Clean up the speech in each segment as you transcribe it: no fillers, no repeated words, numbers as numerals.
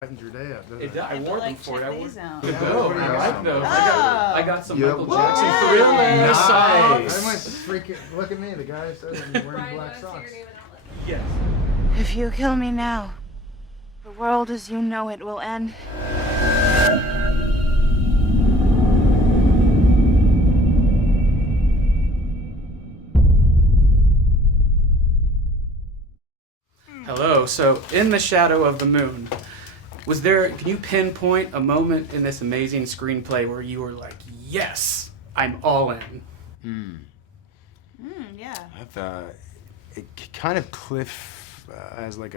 Brightens your day up, doesn't it? I wore them for it. I these out. I like those. Oh. I got some Michael Jackson Whoa. Thriller I socks. might freaking look at me. The guy says I'm wearing black socks. Yes. If you kill me now, the world as you know it will end. Hello. So, in the shadow of the moon, can you pinpoint a moment in this amazing screenplay where you were like, yes, I'm all in? Yeah. It kind of has like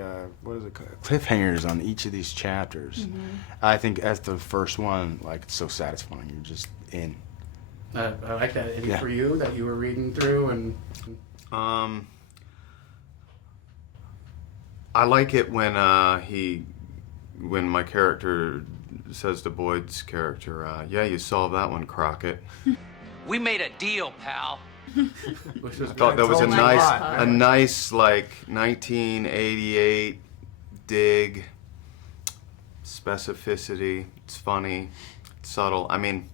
cliffhangers on each of these chapters. Mm-hmm. I think as the first one, like, it's so satisfying. You're just in. I like that. Any Yeah. for you that you were reading through and... I like it when my character says to Boyd's character, yeah, you solved that one, Crockett. We made a deal, pal. Which was I thought that was a told nice, me like 1988 dig, specificity. It's funny, it's subtle. I mean,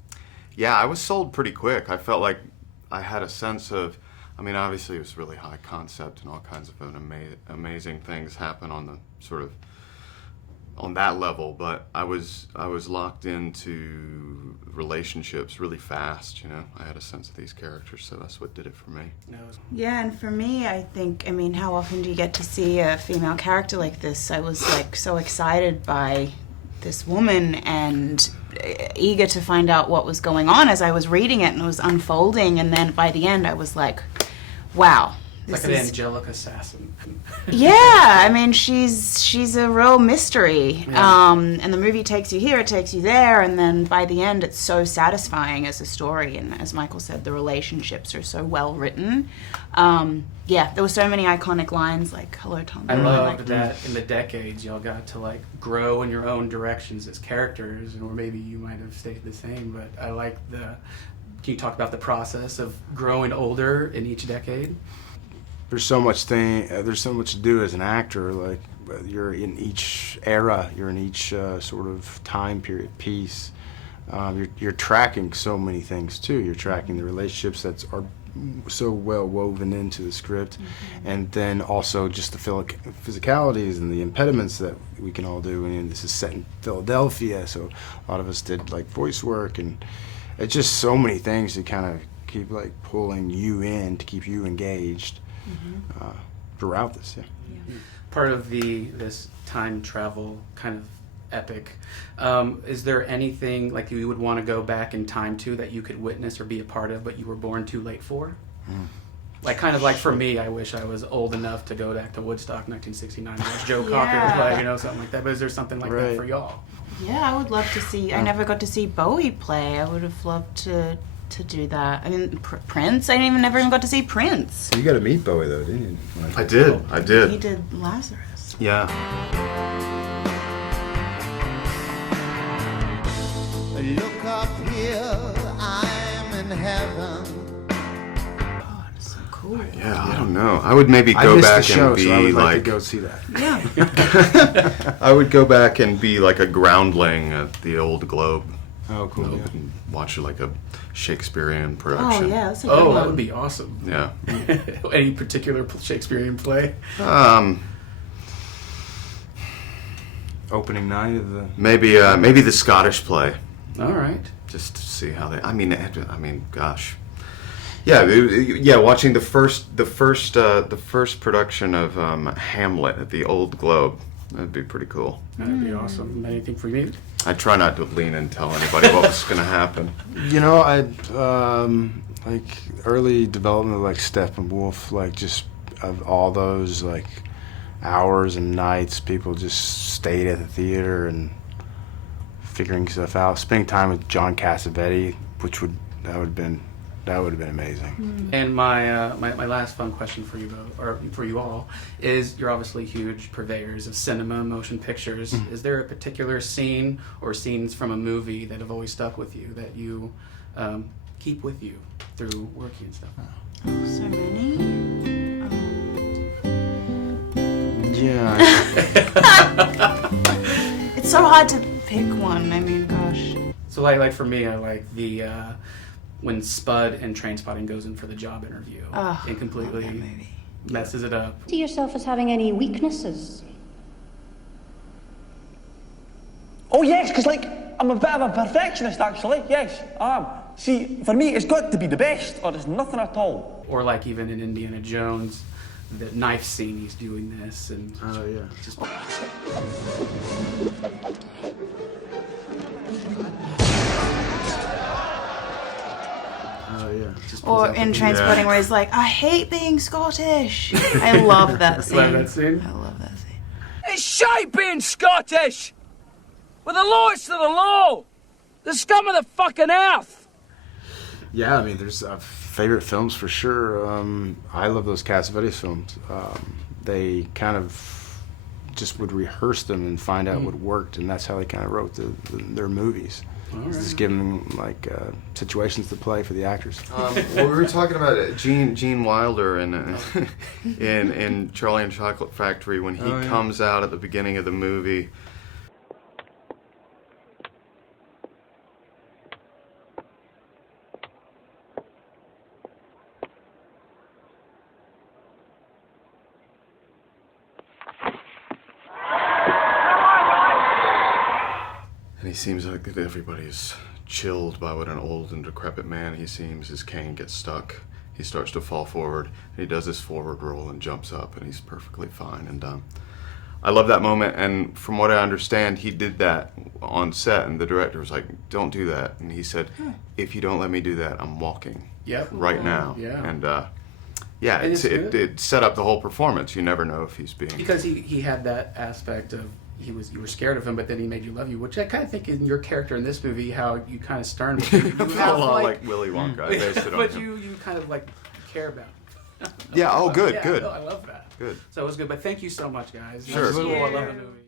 yeah, I was sold pretty quick. I felt like I had a sense of, I mean, obviously it was really high concept and all kinds of amazing things happen on the sort of, on that level, but I was locked into relationships really fast, you know. I had a sense of these characters, so that's what did it for me. Yeah, and for me, I think, I mean, how often do you get to see a female character like this? I was, like, so excited by this woman and eager to find out what was going on as I was reading it and it was unfolding, and then by the end I was like, wow. Like an angelic assassin. Yeah, I mean, she's a real mystery. Yeah. And the movie takes you here, it takes you there, and then by the end, it's so satisfying as a story. And as Michael said, the relationships are so well written. Yeah, there were so many iconic lines like "Hello, Tom." I loved that in the decades y'all got to like grow in your own directions as characters, or maybe you might have stayed the same. But I like the. Can you talk about the process of growing older in each decade? There's so much to do as an actor. Like, you're in each era, you're in each sort of time period piece. You're tracking so many things too. You're tracking the relationships that are so well woven into the script, and then also just the physicalities and the impediments that we can all do. And this is set in Philadelphia, so a lot of us did like voice work, and it's just so many things to kind of keep like pulling you in to keep you engaged. Throughout this, yeah. Part of this time travel kind of epic, is there anything like you would want to go back in time to that you could witness or be a part of but you were born too late for? Like, kind of like for me, I wish I was old enough to go back to Woodstock 1969 and watch Joe Cocker play, you know, something like that. But is there something like that for y'all? Yeah, I would love to see. I never got to see Bowie play. I would have loved to do that. I mean, Prince. I never even got to see Prince. You got to meet Bowie though, didn't you? I did. He did Lazarus. Yeah. Look up here, I'm in heaven. Oh, it's so cool. Yeah, I don't know. I would maybe I go missed back the show, and be so I would like like, to go see that. Yeah. I would go back and be like a groundling at the Old Globe. Oh, cool. Yeah. And watch like a Shakespearean Oh, production. yeah, that's a good Oh, one. that would be awesome. Yeah. Any particular Shakespearean play? Opening night of the. Maybe the Scottish play, All right. just to see how they. I mean, gosh. Yeah, watching the first production of Hamlet at the Old Globe. That'd be pretty cool. That'd be awesome. Anything for you? I try not to lean and tell anybody what was going to happen. You know, like early development of like Steppenwolf, like just of all those like hours and nights people just stayed at the theater and figuring stuff out, spending time with John Cassavetes, that would have been amazing. And my last fun question for you both, or for you all, is you're obviously huge purveyors of cinema, motion pictures. Is there a particular scene or scenes from a movie that have always stuck with you that you keep with you through working and stuff? Oh, so many. Yeah. It's It's so hard to pick one. I mean, gosh. So like for me, I like the when Spud and Trainspotting goes in for the job interview and completely messes it up. See yourself as having any weaknesses? Oh yes, because like I'm a bit of a perfectionist actually. Yes, I am. See, for me, it's got to be the best, or there's nothing at all. Or like even in Indiana Jones, the knife scene, he's doing this and just Or in Trainspotting where he's like, I hate being Scottish. I love that scene. Love that scene? I love that scene. It's shite being Scottish! With the lowest of the low! The scum of the fucking earth! Yeah, I mean, there's favorite films for sure. I love those Cassavetes films. They kind of just would rehearse them and find out what worked, and that's how they kind of wrote their movies. Just giving them like situations to play for the actors. Well, we were talking about Gene Wilder in Charlie and Chocolate Factory when he comes out at the beginning of the movie. And he seems like that everybody's chilled by what an old and decrepit man he seems. His cane gets stuck. He starts to fall forward. And he does this forward roll and jumps up, and he's perfectly fine. And I love that moment. And from what I understand, he did that on set, and the director was like, "Don't do that." And he said, "If you don't let me do that, I'm walking right now." Yeah. And it set up the whole performance. You never know if he's being because he had that aspect of you were scared of him, but then he made you love you, which I kind of think in your character in this movie, how you kind of stern with him. a lot like Willy Wonka. I based it on but him. you kind of like care about him. Yeah. Oh, good. Yeah, Good. No, I love that. Good. So it was good, but thank you so much, guys. Sure. Cool. I love the movie.